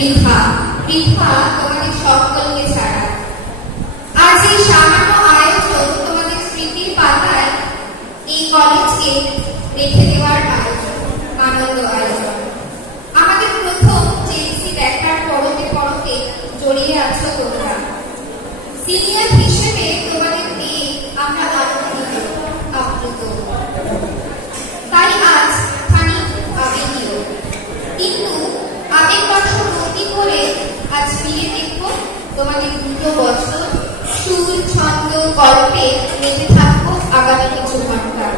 বৃথা বৃথা তোমাদের সকলকে ছাড়া। আজ এই সামান্য আয়োজন তোমাদের স্মৃতির পাতায় এই কলেজকে রেখে দেওয়ার আয়োজন, আনন্দ আয়োজন। আমাদের প্রথম জেএসসি দেখার পরতে পরতে জড়িয়ে আছো তোমরা। সিনিয়র হিসেবে তোমাদের পেয়ে আমরা আনন্দিত, আপ্লুত। তাই আজ খানিক আবেগীয়, কিন্তু আবেগ বাক্স ভর্তি করে আজ ফিরে দেখবো তোমাদের 2 বছর সুর, ছন্দ, গল্পে মেতে থাকবো আগামী কিছু ঘন্টা।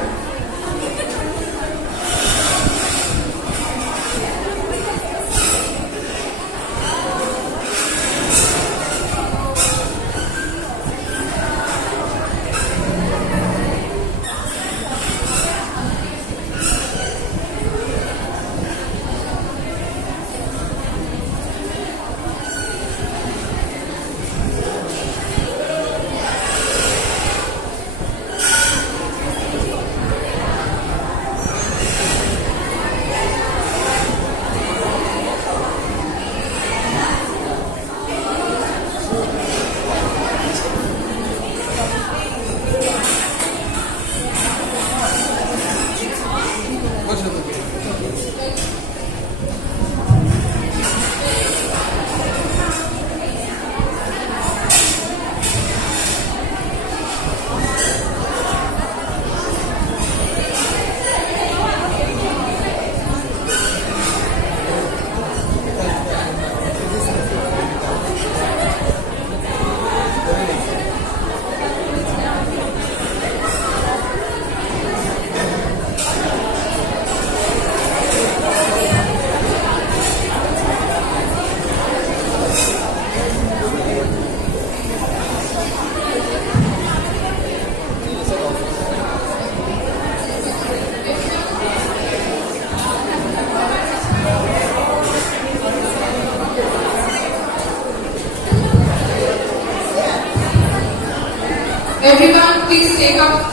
Everyone, please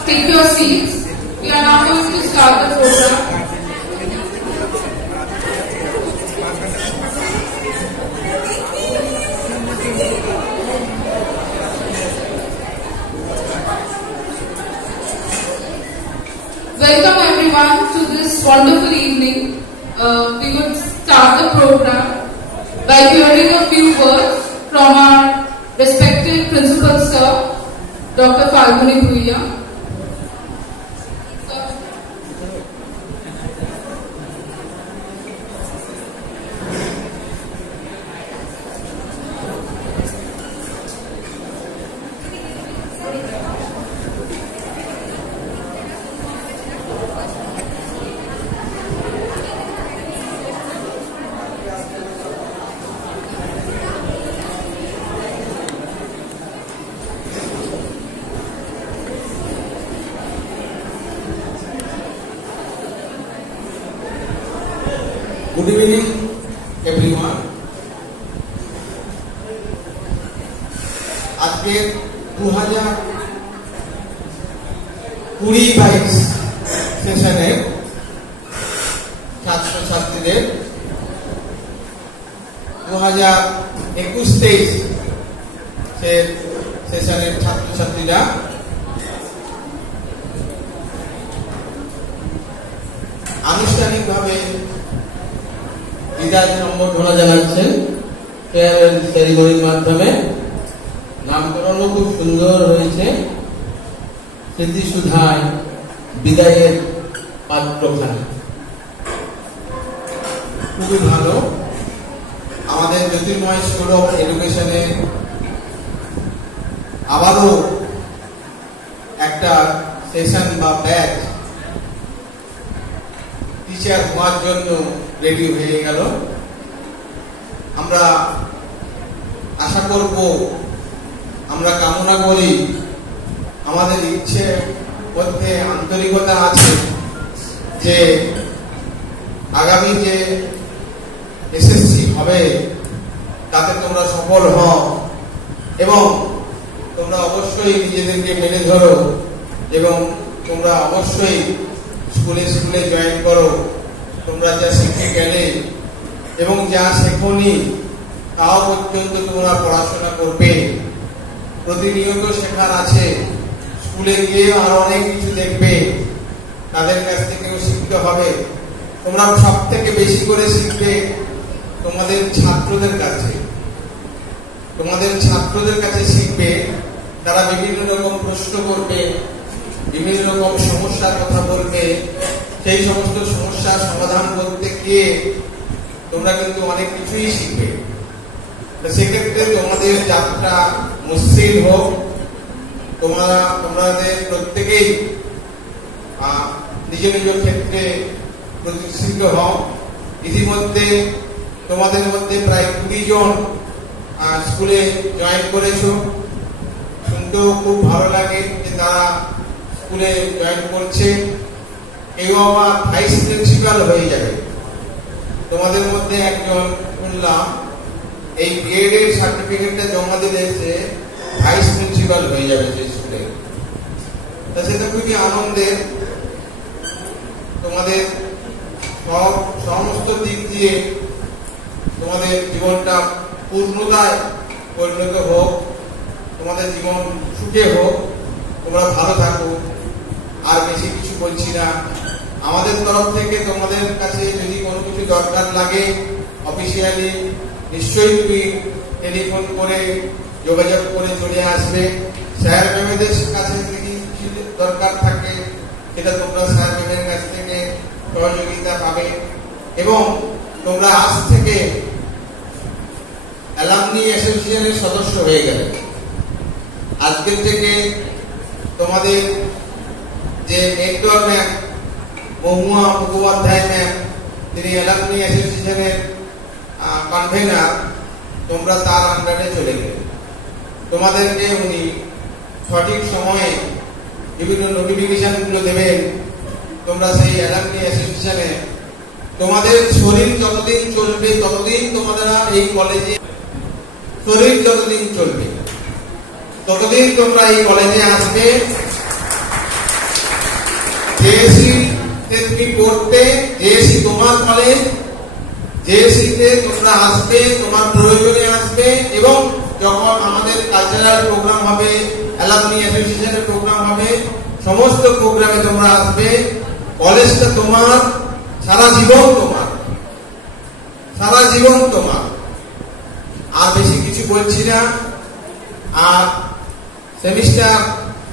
take your seats. We are now going to start the program. Welcome everyone to this wonderful evening. We would start the program by hearing a few words from our respected principal sir, Dr. Falguni Bhuiya. Good evening, everyone. আজকে 2020-22 সেশনের ছাত্রছাত্রীদের 2021-23 সেশনের ছাত্রছাত্রীরা আনুষ্ঠানিকভাবে বিদায় সম্বর্ধনা জানাচ্ছেন ফেয়ারওয়েল সেরিমনির মাধ্যমে। নামকরণও খুব সুন্দর হয়েছে, স্মৃতিসুধায় বিদায়ের পাত্রখানা। খুবই ভালো। আমাদের জ্যোতির্ময় স্কুল অফ এডুকেশনে আবারও একটা সেশন বা ব্যাচ টিচার হওয়ার জন্য রেডি হয়ে গেল। আমরা আশা করব, আমরা কামনা করি, আমাদের ইচ্ছে মধ্যে আন্তরিকতা আছে যে আগামী যে এসএসসি হবে তাতে তোমরা সফল হও এবং তোমরা অবশ্যই নিজেদেরকে মেনে ধরো এবং তোমরা অবশ্যই স্কুলে জয়েন করো। তোমরা যা শিখে গেলে এবং যা শেখনি তাও পর্যন্ত তোমরা পড়াশোনা করবে। প্রতিনিয়ত শেখার আছে, স্কুলে গিয়ে আরো অনেক কিছু দেখবে, তাদের কাছ থেকেও শিখতে হবে। তোমরা সব থেকে বেশি করে শিখবে তোমাদের ছাত্রদের কাছে। তোমাদের ছাত্রদের কাছে শিখবে, তারা বিভিন্ন রকম প্রশ্ন করবে, বিভিন্ন রকম সমস্যার কথা বলবে, সেই সমস্ত সমস্যার সমাধান করতে গিয়ে তোমরা কিন্তু অনেক কিছুই শিখবে। সেক্ষেত্রে তোমাদের যাত্রা মসৃণ হোক, তোমাদের প্রত্যেকেই নিজ নিজ ক্ষেত্রে প্রতিষ্ঠিত হও। ইতিমধ্যে তোমাদের মধ্যে প্রায় 20 জন স্কুলে জয়েন করেছো, শুনতেও খুব ভালো লাগে যে তারা স্কুলে জয়েন করছে। কেউ আবার ভাইস প্রিন্সিপাল হয়ে যাবে। তোমাদের মধ্যে একজন শুনলাম এই বিএড এর সার্টিফিকেটটা জমা দিলে সে ভাইস প্রিন্সিপাল হয়ে যাবে যে স্কুলে। তা সেটা খুবই আনন্দের। তোমাদের সমস্ত দিক দিয়ে তোমাদের জীবনটা পূর্ণতায় পরিণত হোক, তোমাদের জীবন সুখে হোক, তোমরা ভালো থাকো। আর বেশি কিছু বলছি না। আমাদের তরফ থেকে তোমাদের কাছে যদি কোনো কিছু দরকার লাগে অফিসিয়ালি নিশ্চয়ই তুমি টেলিফোন করে যোগাযোগ করে চলে আসবে। স্যার ম্যামদের কাছে যদি কিছু দরকার থাকে সেটা তোমরা স্যার ম্যামের কাছ থেকে সহযোগিতা পাবে। এবং তোমরা আজ থেকে অ্যালামনি অ্যাসোসিয়েশনের সদস্য হয়ে গেলে। আজকের থেকে তোমাদের যে মেন্টর ম্যাম মহুয়া মুখোপাধ্যায় ম্যাম, তিনি অ্যালামনি অ্যাসোসিয়েশনের কনভেনার, তোমরা তার আন্ডারে চলে গেলে। তোমাদেরকে উনি সঠিক সময়ে বিভিন্ন নোটিফিকেশন গুলো দেবেন। তোমরা সেই অ্যালামনি অ্যাসোসিয়েশনে তোমাদের শরীর যতদিন চলবে ততদিন তোমরা এই কলেজে, শরীর যতদিন চলবে ততদিন তোমরা এই কলেজে আসবে। জেএসসি তে তুমি পড়তে, জেএসসি তোমার কলেজ, জেএসসি তে তোমরা আসবে, তোমার প্রয়োজনে আসবে। এবং যখন আমাদের কালচারাল প্রোগ্রাম হবে, অ্যালামনি অ্যাসোসিয়েশনের প্রোগ্রাম হবে, সমস্ত প্রোগ্রামে তোমরা আসবে। কলেজটা তোমার, সারা জীবন তোমার, সারা জীবন তোমার। আর বেশি কিছু বলছি না। আর সেমিস্টার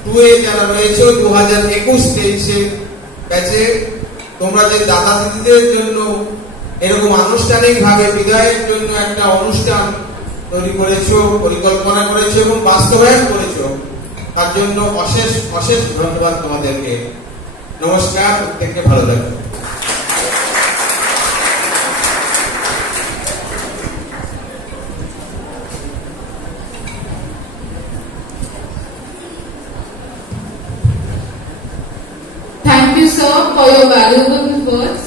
2 এ যারা রয়েছে 2021-23 ব্যাচে, তোমরা যে দাদা দিদিদের জন্য এরকম আনুষ্ঠানিক ভাবে বিদায়ের জন্য একটা অনুষ্ঠান তৈরি করেছো, পরিকল্পনা করেছো এবং বাস্তবায়ন করেছো, তার জন্য অশেষ অশেষ ধন্যবাদ তোমাদেরকে। নমস্কার, প্রত্যেককে ভালো লাগবে। Thank you, sir, for your valuable words.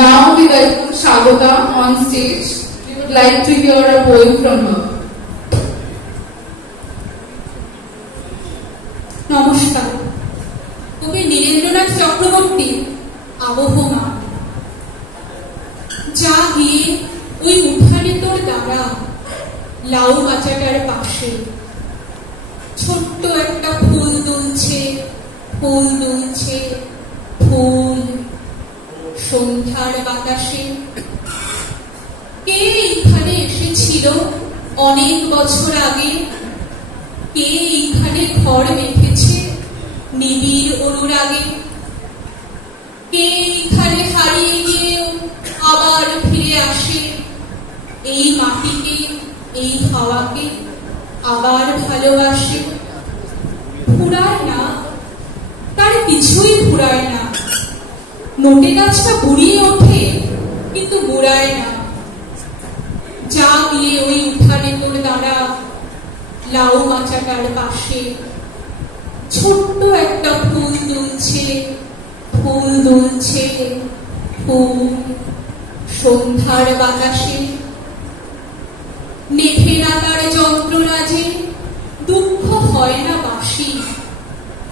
Now we welcome Shagota on stage. We would like to hear a poem from her. নমস্কার। কবি নীরেন্দ্রনাথ চক্রবর্তী আবহমান। যা গিয়ে ওই উঠানে তোর দাঁড়া, লাউ গাছাটার পাশে ছোট্ট একটা ফুল দুলছে, ফুল দুলছে, ফুল সন্ধ্যার বাতাসে। কে এইখানে এসেছিল অনেক বছর আগে? কে এইখানে ঘর রেখেছে নিবিড় অনুরাগে? কে এইখানে হারিয়ে গিয়েও আবার ফিরে আসে? এই মাটিকে, এই হাওয়াকে আবার ভালোবাসে। ফুরায় না, তার কিছুই ফুরায় না। নোটে গাছটা বুড়িয়ে ওঠে কিন্তু বুড়ায় না। যা গিয়ে ওই উঠানে তোর দাঁড়া, লাউ মাচাটার পাশে ছোট্ট একটা ফুল দুলছে, ফুল দুলছে, ফুল সন্ধ্যার বাতাসে। মেঘের আকার যন্ত্ররাজে দুঃখ হয় না বাসি,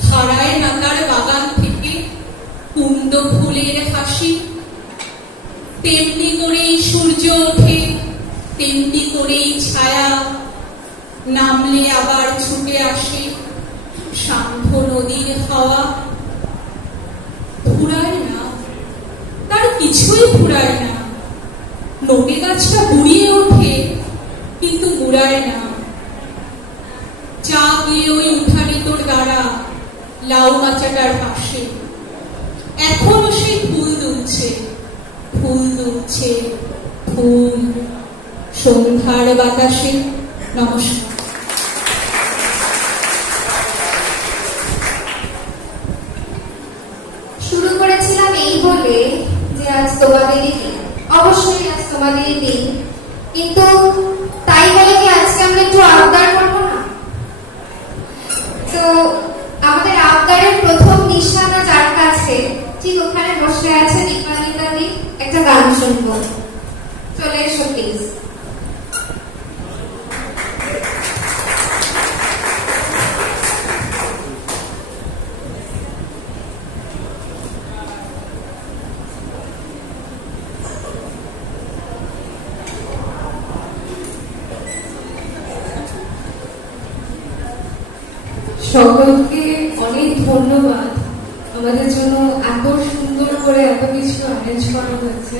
হারায় না তার বাগান থেকে কুন্দ ফুলের হাসি। তেমনি করেই সূর্য ওঠে তেমনি করেই ছায়া নামলে আবার ছুটে আসে শান্ত নদীর হাওয়া। ফুরায় না, তার কিছুই ফুরায় না। নদী গাছটা বুড়িয়ে ওঠে কিন্তু মুড়ায় না। চা গিয়ে ওই উঠানে তোর দাঁড়া লাউ মাচাটার পাশে, এখনো সেই ফুল দুলছে, ফুল দুলছে, ফুল সন্ধ্যার বাতাসে। নমস্কার। শুরু করেছিলাম এই বলে যে আজ তোমাদেরই দিন, অবশ্যই আজ তোমাদেরই দিন, কিন্তু তাই বলে কি আজকে আমরা একটু আবদার করবো না? তো আমাদের আবদারের প্রথম নিশানা যার কাছে, ঠিক ওখানে বসে আছে দীপান্বিতা দি। একটা গান শুনবো, চলে এসো প্লিজ। সকলকে অনেক ধন্যবাদ, আমাদের জন্য এত সুন্দর করে এত কিছু অ্যারেঞ্জ করা হয়েছে।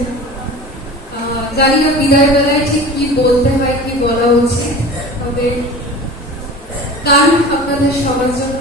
জানি না বিদায় বেলায় ঠিক কি বলতে হয়, কি বলা উচিত, তবে গান আপনাদের সবার জন্য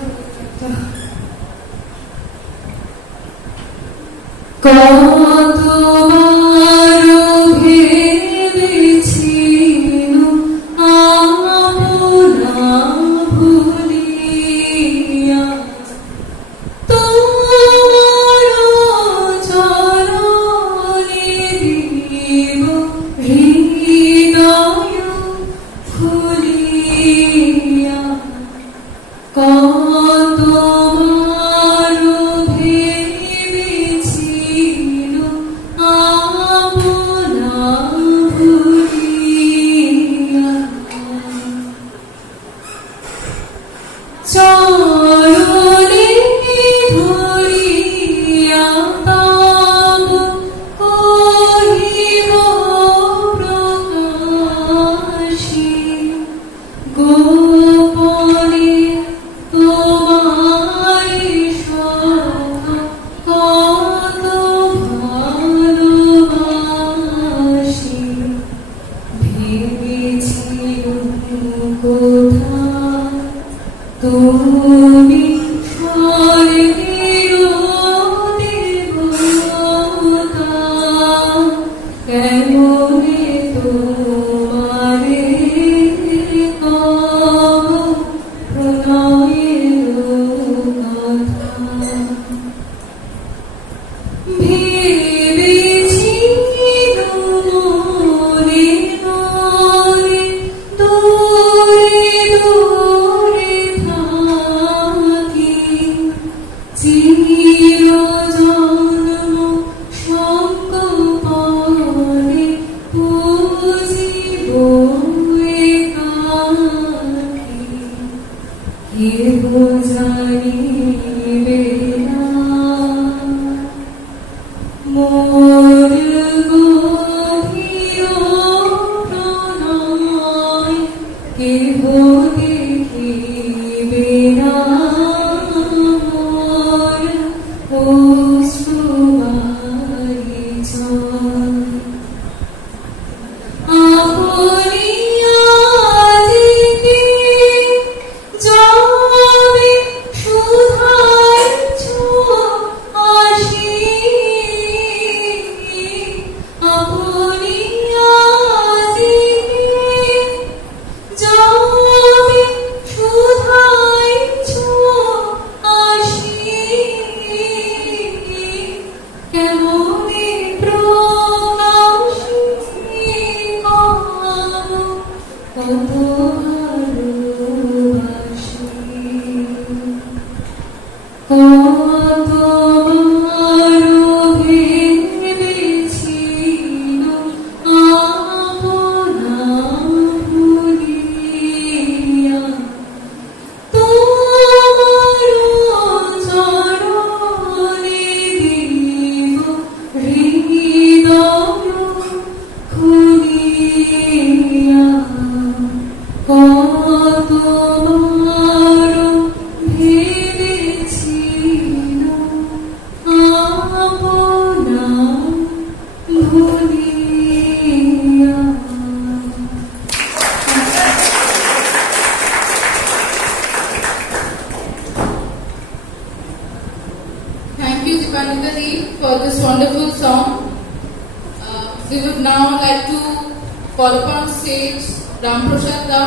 হৃদয় খুলি call upon stage Ram Prasad Da.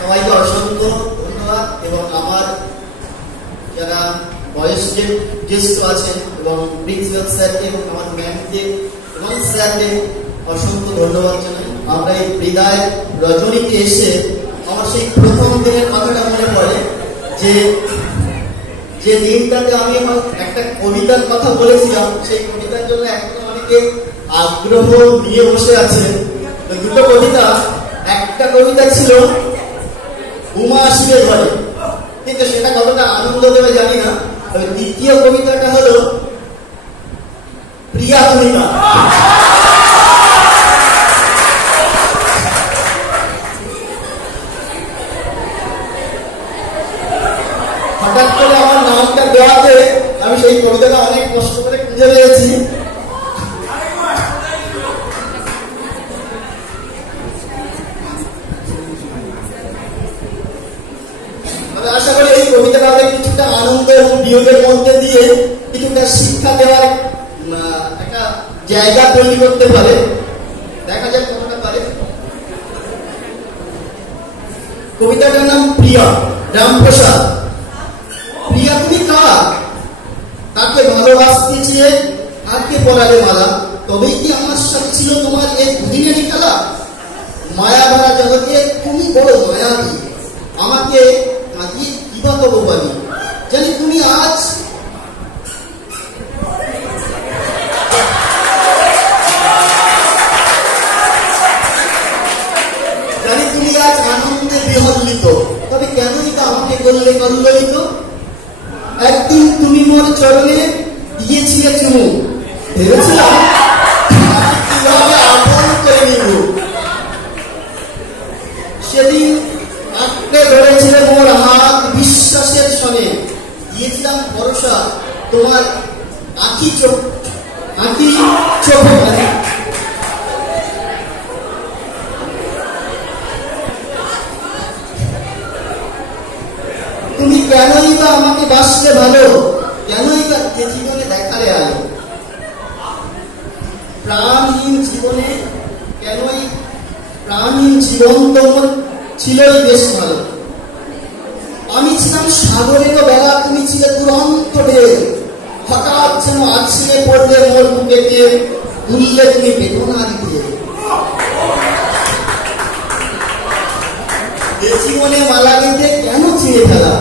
সবাইকে অসংখ্য ধন্যবাদ এবং আমার যারা বয়স্ক জ্যেষ্ঠ আছেন এবং প্রিন্সিপাল স্যারকে এবং আমার ম্যামকে এবং স্যারকে অসংখ্য ধন্যবাদ জানাই। আমরা এই বিদায় রজনীতে এসে আমার সেই প্রথম দিনের কথাটা মনে পড়ে যে দিনটাতে আমি আমার একটা কবিতার কথা বলেছিলাম, সেই কবিতার জন্য এখন অনেকে আগ্রহ নিয়ে বসে আছে। দুটো কবিতা, একটা কবিতা ছিল উমা আসবে ঘরে, কিন্তু সেটা কতটা আনন্দ দেবে জানি না। তবে দ্বিতীয় কবিতাটা হলো প্রিয়া কবিতা। হঠাৎ করে আমার নামটা দেওয়াতে আমি সেই কবিতাটা অনেক কষ্ট করে খুঁজে পেয়েছি। আশা করি এই কবিতাটা কিছুটা আনন্দ এবং বিয়োগের মধ্যে দিয়ে কিছুটা শিক্ষা দেওয়ার একটা জায়গা তৈরি করতে পারে। দেখা যাক কতটা পারে। কবিতাটার নাম প্রিয়া, রামপ্রসাদ। প্রিয়া তুমি কার? তাকে ভালোবাসতে চেয়ে কাকে পরালে মালা? তবেই কি আমার সাথে ছিল তোমার এই দুদিনেরই খেলা? মায়া ভরা জগতে তুমি বড় মায়াবী, আমাকে কাঁদিয়ে কিবা তবু পাবি। জানি তুমি আজ আনন্দে বিহল্লিত, তবে কেনই তা আমাকে করলে কল্লিত? একদিন তুমি মোর চরণে দিয়েছিলে চুমু, ভেবেছিলাম কিভাবে আপন করে নিব। সেদিন আঁকড়ে ধরেছিলে মোর হাত বিশ্বাসের সনে, দিয়েছিলাম ভরসা তোমার আঁখি চোখ মানে। তুমি কেনই বা আমাকে বাসলে ভালো, কেনই বা জীবনে দেখালে আলো? প্রাণহীন জীবনে কেনই প্রাণহীন জীবন তোমার ছিলই বেশ ভালো। আমি ছিলাম সাগরের বেলা, তুমি ছিলে দুরন্ত ঢেউ। হঠাৎ যেন আছড়ে পড়লে মোর বুকেতে, তুললে তুমি বেদনার দিয়ে। জীবনে মালা গেঁথে কেন ছিঁড়ে ফেলা?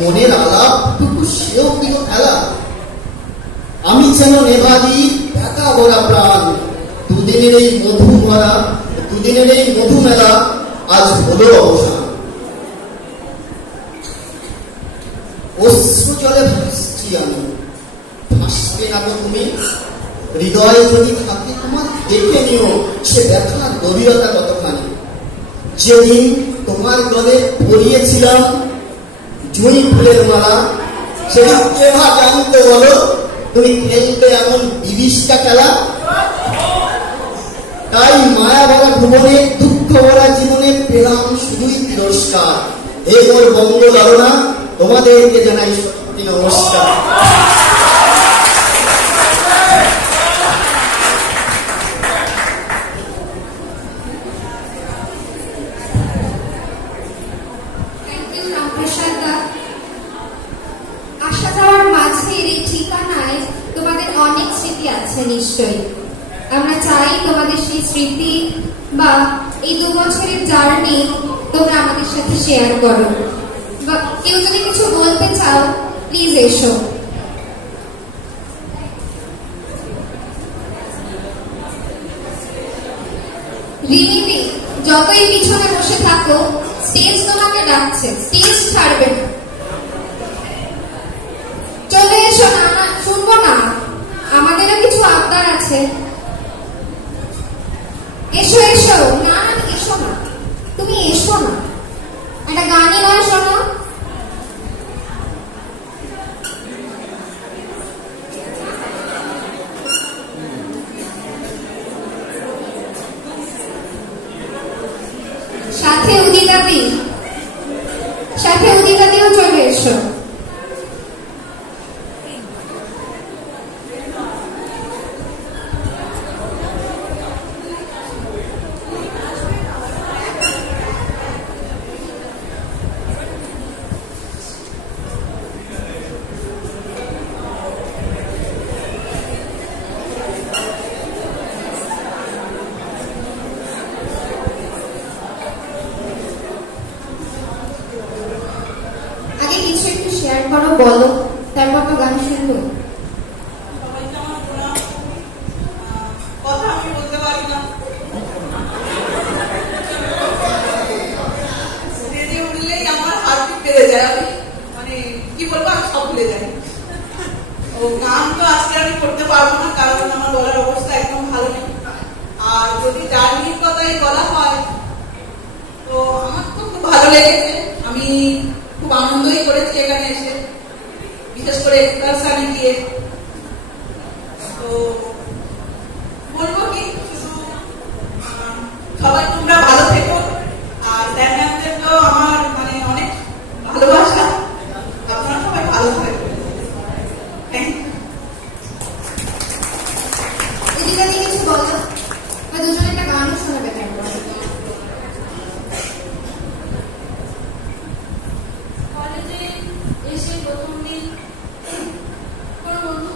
মনের আলাপটুকু সেও কিনো খেলা। আমি যেন নেভাদি ব্যথা ভরা প্রাণ, দুদিনের এই মধু মেলা আজ হলো অবসান। অশ্রু জলে ভাসছি আমি, ভাসবে না তো তুমি? হৃদয়ে যদি থাকে তোমার দেখে নিও সে ব্যথার গভীরতা কতখানি। যেদিন তোমার গলে পরিয়েছিলাম জুঁই ফুলের মালা, সেদিন কেভা জানতে বলো তুমি খেলতে এমন বিবিষ্টা খেলা? তাই মায়া ভরা ভুবনে, দুঃখ ভরা জীবনে পেলাম শুধুই তিরস্কার। হে মোর বঙ্গ লালনা, তোমাদেরকে জানাই সত্যি নমস্কার। আসা যাওয়ার মাঝের এই ঠিকানায় তোমাদের অনেক স্মৃতি আছে নিশ্চয়ই। আমরা চাই তোমাদের সেই স্মৃতি বা এই 2 বছরের জার্নি তোমরা আমাদের সাথে শেয়ার করো, বা কেউ যদি কিছু বলতে চাও প্লিজ এসো। রিমিদি, যতই পিছনে বসে থাকো, স্টেজ তোমাকে ডাকছে, স্টেজ ছাড়বে না। চলে এসো। না না, শুনবো না, আমাদেরও কিছু আবদার আছে। এসো এসো। না না, এসো না, তুমি এসো না, একটা গানই নয়, শোনো। সাথে উদিতাদি, সাথে উদিতাদিও চলে এসো। কিছু একটু শেয়ার করো, বলো, তারপর তো গান শুনবো। কথা আমি বলতে পারি না, স্টেজে উঠলেই আমার হার্টবিট বেড়ে যায়। আমি মানে কি বলবো, আমি সব ভুলে যাই। ও গান তো আজকে আমি করতে পারবো না, কারণ আমার গলার অবস্থা একদম ভালো নেই। আর যদি জার্নির কথাই বলা হয়, তো আমার তো খুব ভালো লেগেছে। আমি খুব আনন্দই করেছি এখানে এসে, বিশেষ করে এক্সকারশনে গিয়ে। তো বলবো কি, শুধু সবাই তোমরা ভালো থেকো। আর স্যার ম্যামদের তো আমার মানে অনেক ভালোবাসা, আপনারা সবাই ভালো থাকবেন। Thank you. এদিকে কিছু বলো, বা দুজনে একটা গানও শোনাবে।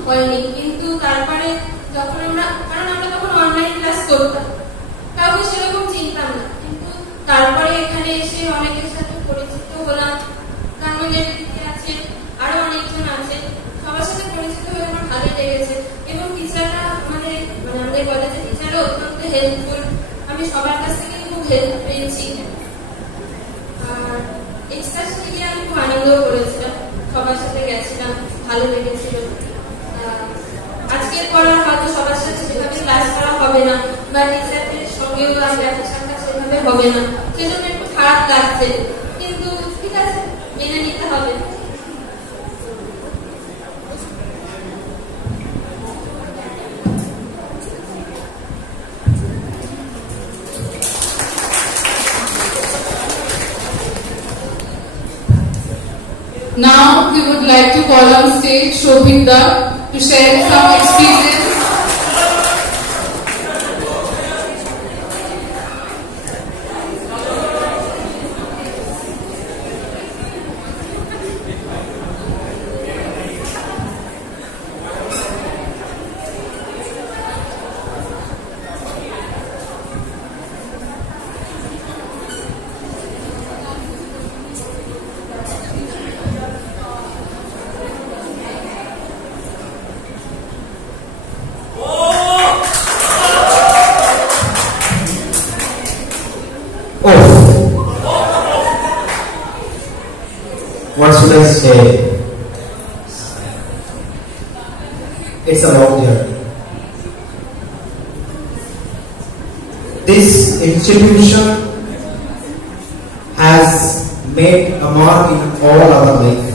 হয়নি, কিন্তু তারপরে যখন কারণ আমরা তখন অনলাইন ক্লাস করতাম, কাউকে সেরকম চিনতাম না, কিন্তু তারপরে এখানে এসে অনেকের সাথে পরিচিত হলাম। তার মধ্যে আছে আরো অনেকজন আছে, সবার সাথে পরিচিত হয়ে আমার ভালোই লেগেছে। এবং টিচাররা আমাদের কলেজের টিচাররা অত্যন্ত হেল্পফুল, আমি সবার কাছ থেকে খুব হেল্প পেয়েছি। আর এক্সকারশনে গিয়ে আমি খুব আনন্দও করেছিলাম, সবার সাথে গেছিলাম, ভালো লেগেছিল। আজকের পর হয়তো সবার সাথে সেভাবে ক্লাস করা হবে না, বা টিচারদের সঙ্গেও দেখা সাক্ষাৎ সেভাবে হবে না, সেজন্য একটু খারাপ লাগছে, কিন্তু ঠিক আছে, মেনে নিতে হবে। Now we would like to call on stage Shobhita to share some experience. What should I say? It's a long journey. This institution has made a mark in all our life.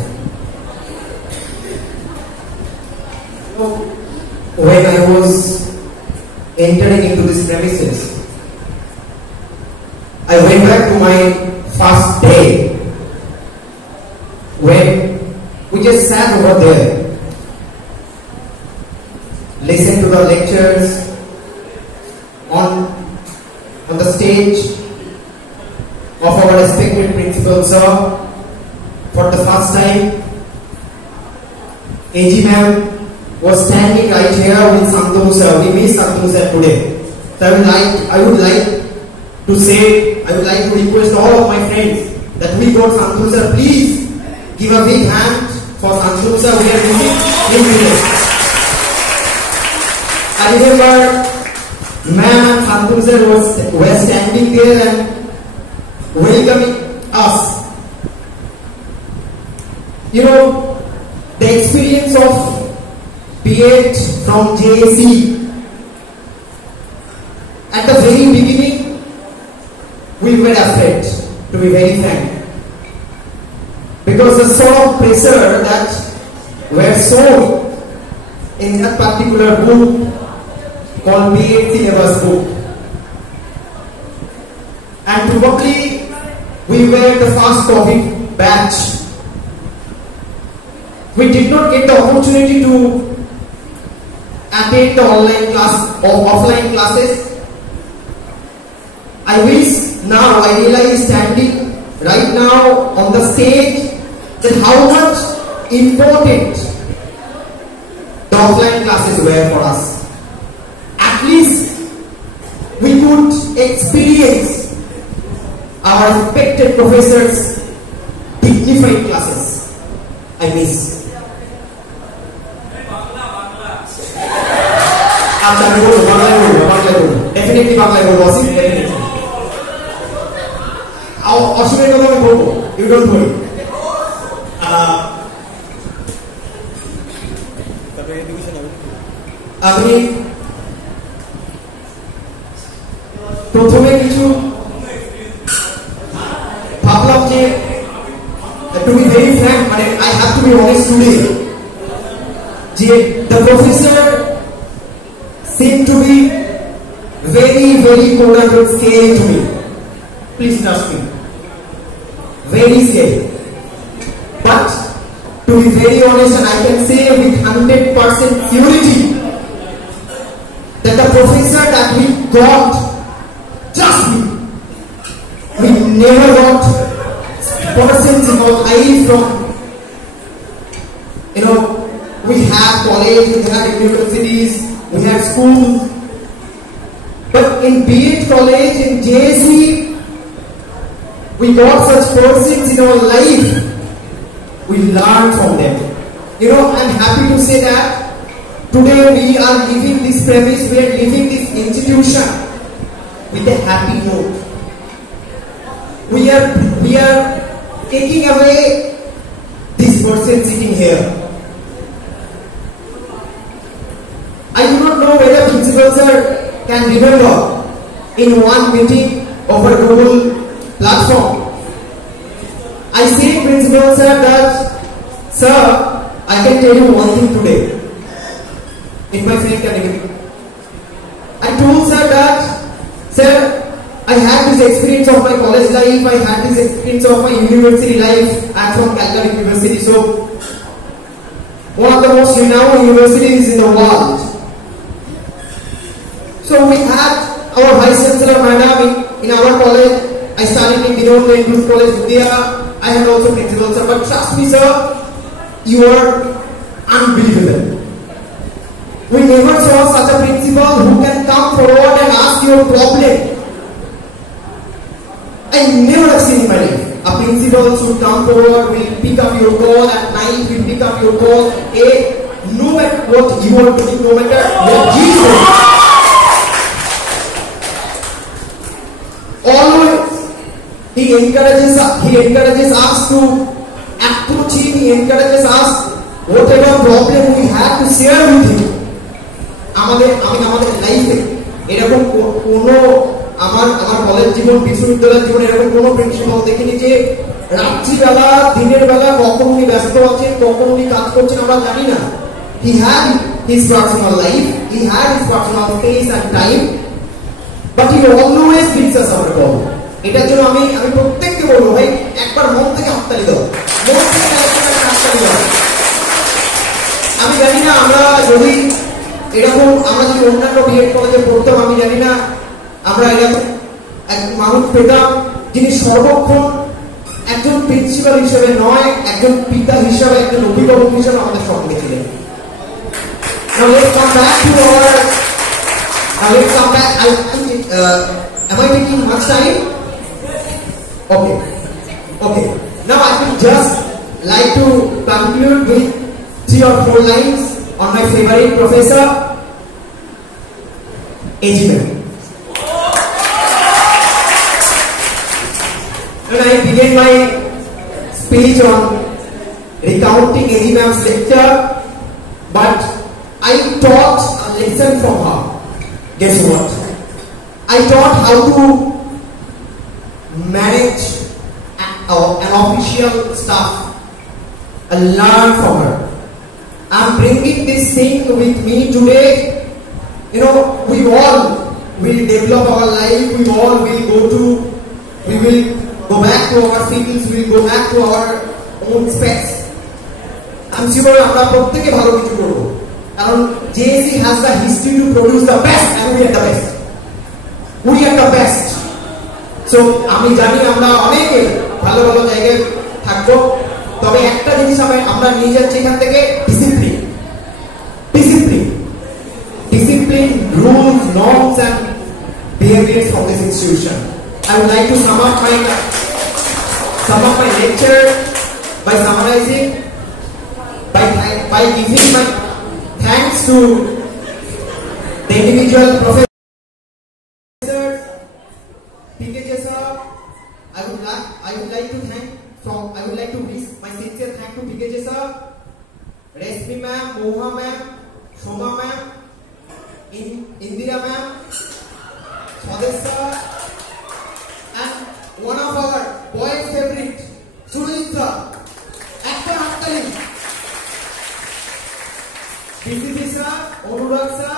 When I was entering into these premises, I went back to my first day, when we just sat over there, listened to the lectures on the stage of our respected principal sir. For the first time, AG ma'am was standing right here with Santanu sir. We miss Santanu sir today. So I would like to request all of my friends that we got Santanu sir, please give a big hand for Santanu sir. We are missing him today. I remember ma'am and Santanu sir were standing there and welcoming us. You know, the experience of B.Ed from JAC, at the very beginning, we were afraid, to be very frank, because the sort of pressure that were shown in that particular book called B.Ed syllabus book, and probably we were the first COVID batch. We did not get the opportunity to attend the online class or offline classes. I wish now, I realize standing right now on the stage, that how much important the offline classes were for us. At least we could experience our respected professors' dignified classes. I miss. Definitely বাংলায় বলবো, definitely. অসুবিধার কথা আমি বলবো, you don't worry. আমি প্রথমে কিছু ভাবলাম যে, to be very frank, মানে I have to be honest today, যে the professor seemed to be very quote-unquote scary to me. Please trust me. Very scary. But to be very honest, and I can say with 100% surety that the professor that we got, trust me, we never got persons in our life from, you know, we had college, we had universities, we had schools, but in B.Ed college, in JAC, we got such persons in our life. We learned from them. You know, I'm happy to say that today we are leaving this premise, we are leaving this institution with a happy note. We are taking away this person sitting here. I do not know whether principal sir can remember in one meeting over Google platform, I said principal sir that, sir, I can tell you one thing today in my friend category. I told sir that, sir, I had this experience of my college life, I had this experience of my university life. I am from Calcutta University, so one of the most renowned universities in the world. So we had our Vice Chancellor Madam in our college. I studied in Vinod Group College, India. I had also principal sir, but trust me sir, you are unbelievable. We never saw such a principal who can come forward and ask your problem. I never have seen in my life. A principal should come forward, will pick up your call at night, will pick up your call, no matter what you are doing, no matter what you do. Always he encourages us to approach him, he encourages us whatever problem we have to share with him. আমাদের লাইফে এরকম কোনো আমার কলেজ জীবন, বিশ্ববিদ্যালয় জীবন এরকম কোনো প্রিন্সিপাল দেখিনি যে রাত্রিবেলা দিনের বেলা কখন উনি ব্যস্ত আছেন, কখন উনি কাজ করছেন আমরা জানি না. He had his personal life, he had his personal space and time, but he always gives us our call. এটার জন্য আমি প্রত্যেককে বলবো, ভাই একবার মন থেকে হাততালি দাও, মন থেকে হাততালি দাও. আমি জানি না আমরা যদি এরকম আমরা যদি অন্যান্য B.Ed কলেজে পড়তাম, আমি জানি না আমরা এরকম এক মানুষ পেতাম যিনি সর্বক্ষণ একজন প্রিন্সিপাল হিসেবে নয়, একজন পিতা হিসেবে, একজন অভিভাবক হিসেবে আমাদের সঙ্গে ছিলেন. Now let's come back to our. Am I taking much time? Okay. Now I would just like to conclude with 3 or 4 lines on my favorite professor. AG ma'am. When I began my speech on recounting AG ma'am's lecture, but I taught a lesson from her. Guess what? I taught how to manage an official staff. I learned from her. I'm bringing this thing with me today. You know, we all will develop our life. We all will go back to our fields. We will go back to our own space. I'm sure আমরা প্রত্যেকে ভালো কিছু করব কারণ JSC has the history to produce the best and we are the best. We are the best. So আমি জানি আমরা অনেকে ভালো ভালো জায়গায় থাকবো, তবে একটা জিনিস আমরা নিয়ে যাচ্ছি এখান থেকে, discipline, rules, norms and behaviors from this institution. I would like to sum up my lecture by summarizing by giving my thanks to the individual professors. PKJ sir, I would like to wish my sincere thank to PKJ sir, Resmi ma'am, Moha ma'am, Shoma ma'am, Indira ma'am, Swadesh sir, and one of our boys' favorite, Surajit sir. Actor Akhtar, BCP sir, Anurag sir.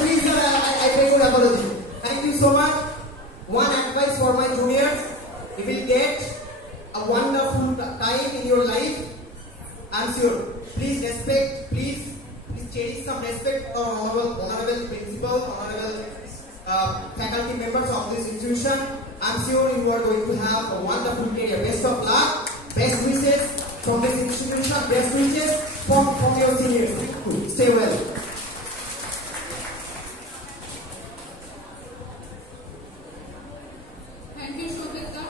Please sir, I beg your apology. Thank you so much. One advice for my juniors: you will get a wonderful time in your life. I'm sure. Please respect. Please cherish some respect for honorable principal, honorable faculty members of this institution. I'm sure you are going to have a wonderful career. Best of luck. Best wishes from this institution. Best wishes from your seniors. Stay well. Thank you, Shobita.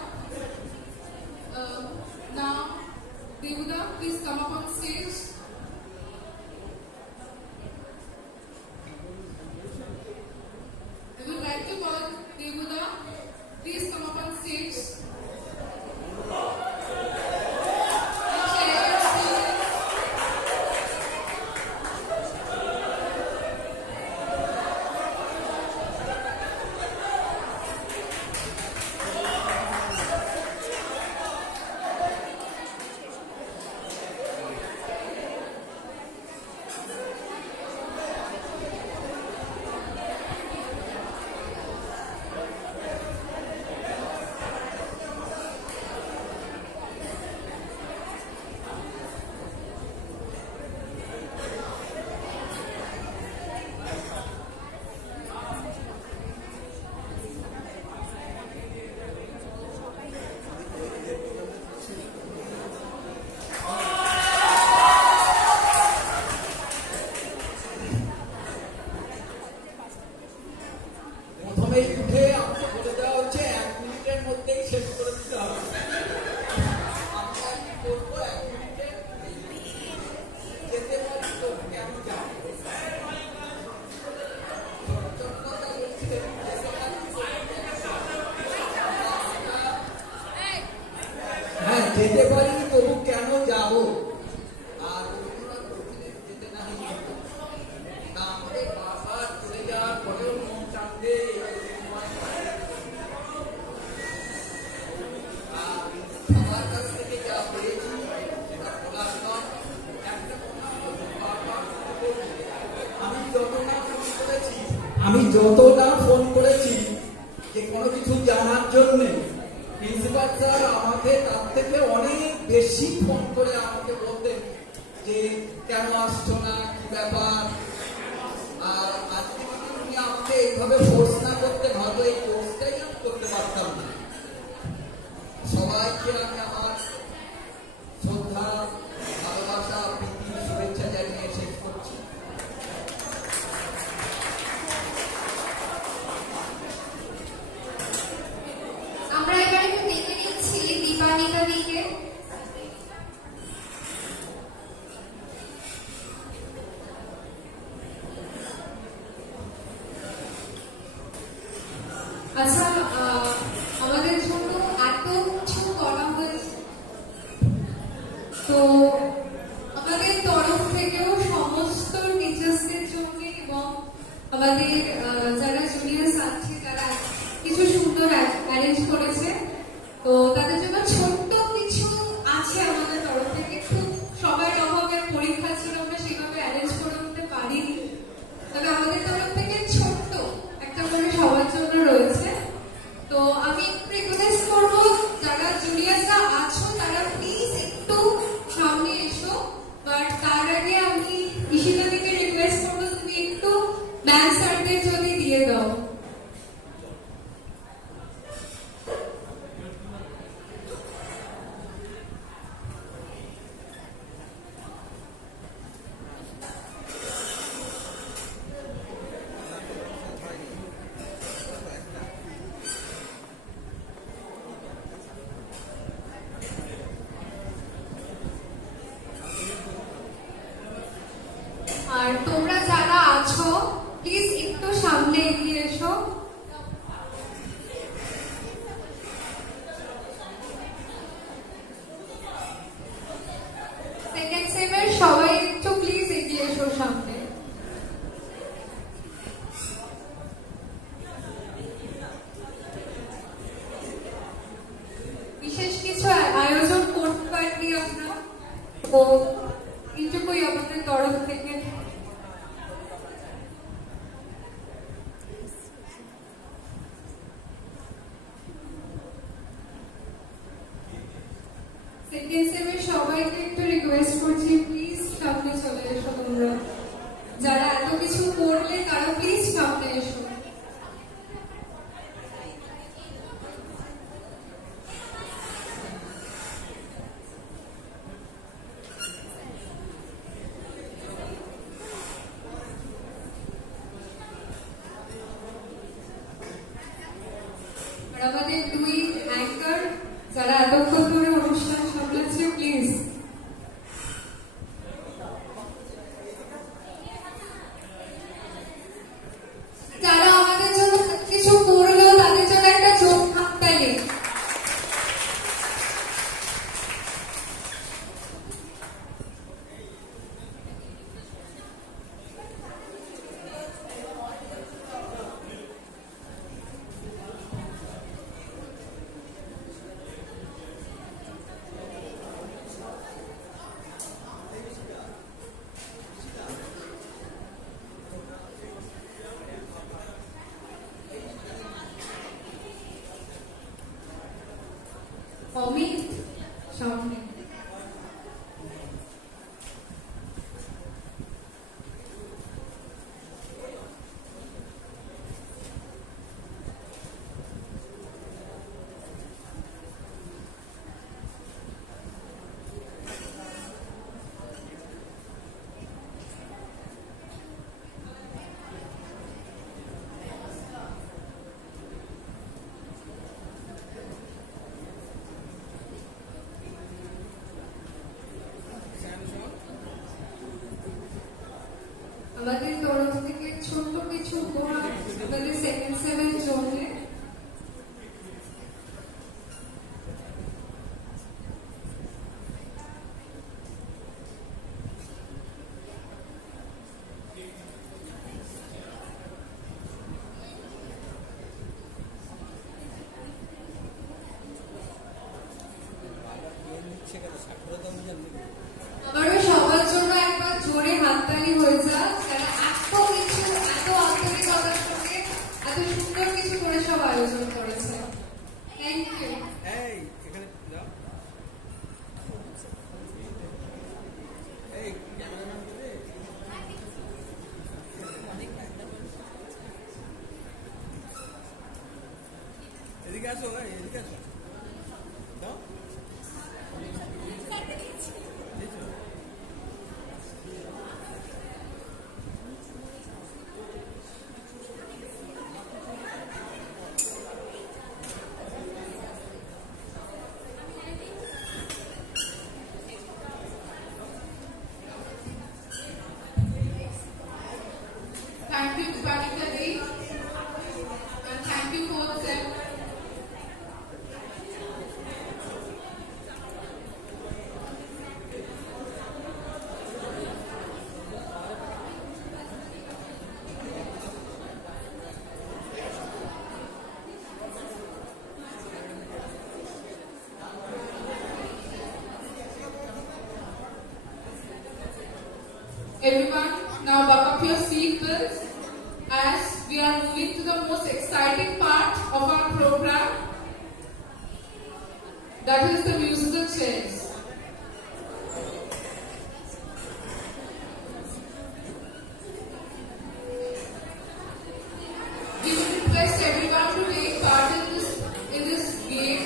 Now, Devuda, please come up on stage. I would like to call Devuda. Please come up on stage. যেতে পারি তবু কেন যাব আর আমাদের বারবার চলে যাওয়ার পরেও মন টানবে সবার কাছ থেকে যা পেয়েছি সেটা বলার নয়। একটা কথা আমি যতটা ফোন করেছি যে কোনো কিছু জানার জন্য, প্রিন্সিপাল স্যার আমাকে তার থেকে অনেক বেশি ফোন করে আমাকে বলতেন যে কেন আসছো না, কি ব্যাপার। আর আজকে যদি উনি আমাকে এইভাবে ফোর্স না করতেন হয়তো এই কোর্সটাই আমি করতে পারতাম না। সবাইকে আমি আমার শ্রদ্ধা, ভালোবাসা, প্রীতি, শুভেচ্ছা জানিয়ে শেষ করছি। আমরা এবার একটু দেখে নিচ্ছি দীপানিতা দিকে। আচ্ছা, আমাদের জন্য এত কিছু করা হয়েছে, তো আমাদের তরফ থেকেও সমস্ত টিচার্সদের জন্য এবং আমাদের যারা জুনিয়র্স আছে তারা কিছু সুন্দর অ্যারেঞ্জ করেছে, তো তাদের জন্য ছোট্ট কিছু আছে আমাদের তরফ থেকে। একটু সবার অভাবের পরীক্ষার জন্য আমরা সেভাবে অ্যারেঞ্জ করে উঠতে পারিনি, তবে আমাদের তরফ থেকে ছোট্ট একটা করে সবার জন্য রয়েছে। তো আমি রিকোয়েস্ট করবো যারা জুনিয়ররা আছো তারা প্লিজ একটু সামনে এসো, বাট তার আগে আমি ঈশিতা থেকে রিকোয়েস্ট করবো তুমি একটু ব্যান্ড স্যারদের যদি দিয়ে দাও। আর তোমরা যারা আছো প্লিজ একটু সামনে এগিয়ে এসো। সেকেন্ড সেমের সবাই একটু প্লিজ এগিয়ে এসো সামনে। বিশেষ কিছু আয়োজন করতে পারিনি আমরা, তো এইটুকুই আমাদের তরফ থেকে। সেকেন্ড সেমের সবাইকে একটু রিকোয়েস্ট করছি প্লিজ সামনে চলে এসো। তোমরা যারা এত কিছু করলে তারা প্লিজ সামনে এসো। আর আমাদের দুই অ্যাঙ্কার যারা এতক্ষণ ধরে অনুষ্ঠান সামলাচ্ছে প্লিজ। যারা আমাদের জন্য কিছু করলেও তাদের জন্য একটা চোখ হাততালি। অমিত সামনে। আমাদের তরফ থেকে ছোট্ট কিছু উপহার আমাদের সেকেন্ড সেমের জন্য। আবারও সবার জন্য একবার জোরে হাততালি হয়ে যাক, যারা এত কিছু এত আন্তরিকতার সঙ্গে এত সুন্দর কিছু করে সব আয়োজন করেছে। Thank you. এদিকে আসো ভাই, এদিকে আসো। দাও। Thank you to Panika Ji and thank you for Everyone, now buckle up your seat belts as we are moving to the most exciting part of our program, that is the musical chairs. We would request everyone to take part in this game.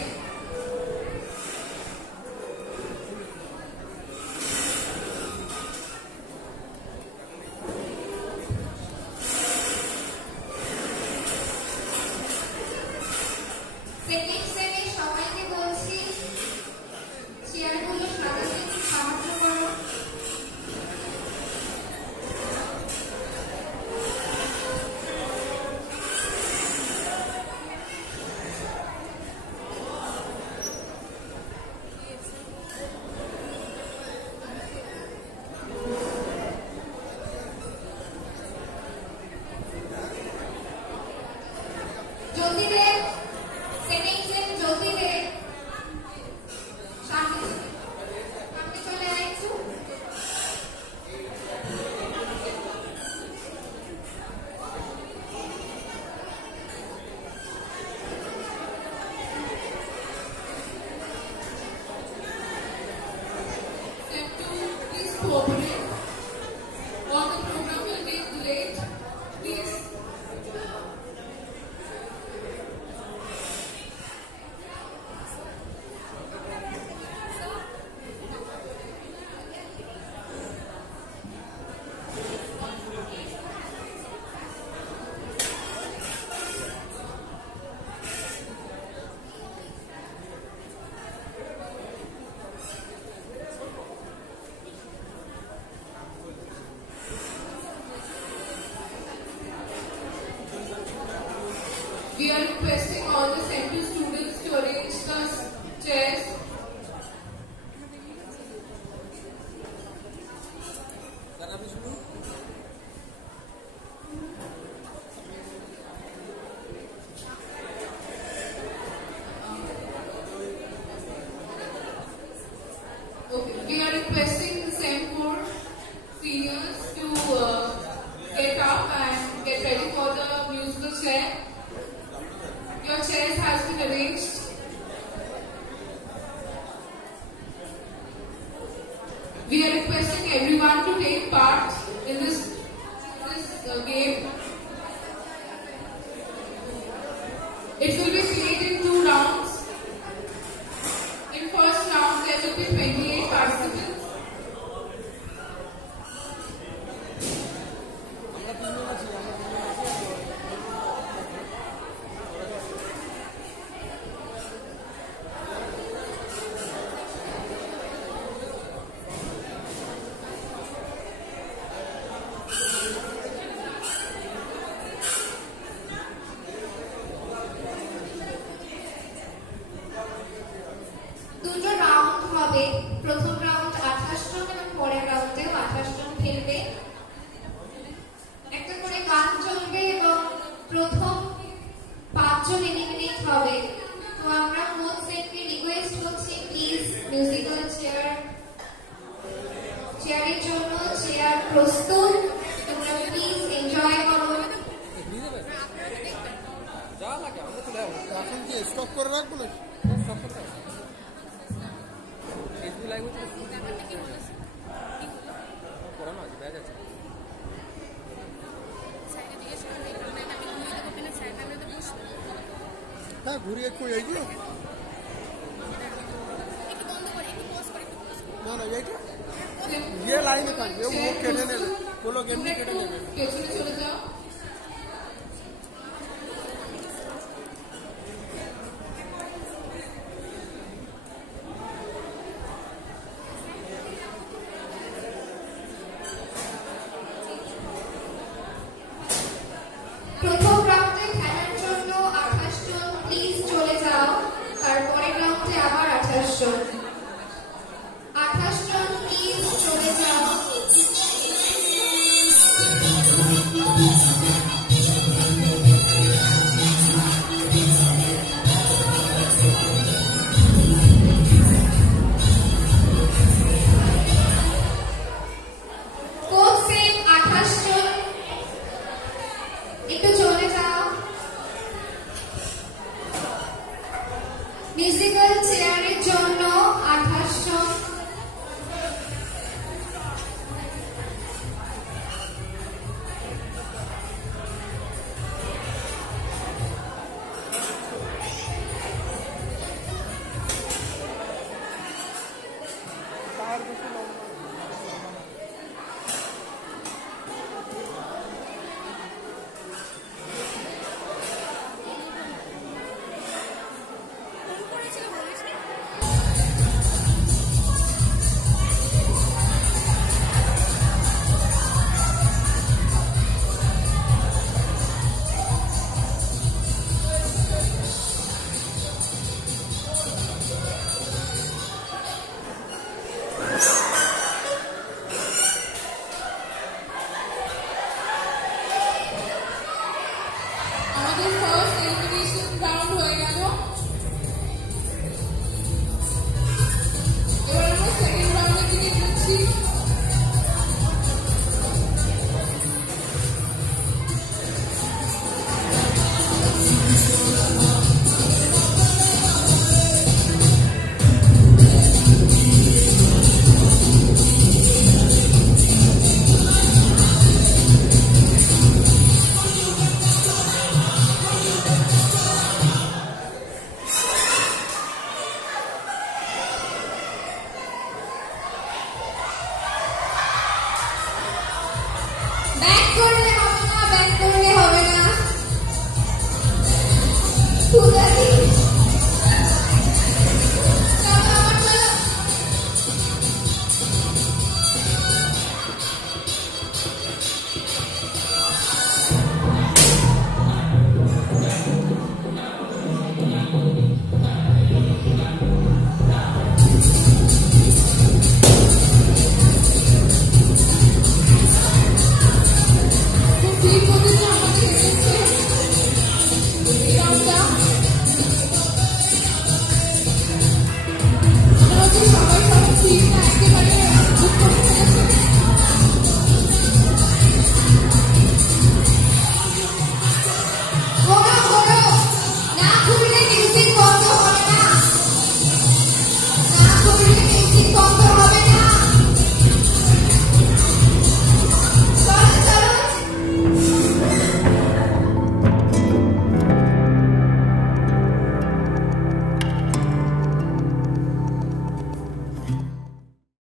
Second শ্রেণীর সবাইকে বলছি চেয়ারগুলো সাজাতে একটু সাহায্য করো। জ্যোতিদেব, সেকেন্ড শ্রেণী জ্যোতিদেব, সামনে চলে আয় একটু। Step 2, please cooperate. Or the program will get delayed. Please. We are requesting all the center students to arrange the chairs. Okay, we are requesting the Sem4 seniors to get up and get ready for the musical chair. Your chairs has been arranged. We are requesting everyone to take part in this game. It will be played in 2 rounds. In first round, there will be 28 participants. দুটো রাউন্ড হবে। প্রথম রাউন্ড 28 জন এবং পরের রাউন্ডেও 28 জন খেলবে। একটা করে গান চলবে এবং প্রথম 5 জন এলিমিনেট হবে। তো আমরা কোচ সেটকে রিকোয়েস্ট করছি, প্লিজ মিউজিক্যাল চেয়ারের জন্য চেয়ার প্রস্তুত। তোমরা প্লিজ এনজয় করো। এখন কি স্টপ করে রাখবো নাকি? স্টপ করে রাখবো। ফেসবুক লাইভ হচ্ছে পড়ানো আছে ব্যাগ আছে। হ্যাঁ ঘুরিয়ে একটু এই যে না না এইটা ये लाइन का ये वो केटे नेবে वो लोग एमनी केटे नेবে পেছনে চলে যাও। প্রথম রাউন্ডে খেলার জন্য 28 জন প্লিজ চলে যাও। তারপরের রাউন্ডে আবার 28 জন। 28 জন প্লিজ চলে যাও। কোচ ব্যাক করলে হবে না, ব্যাক করলে হবে না। পূজাদি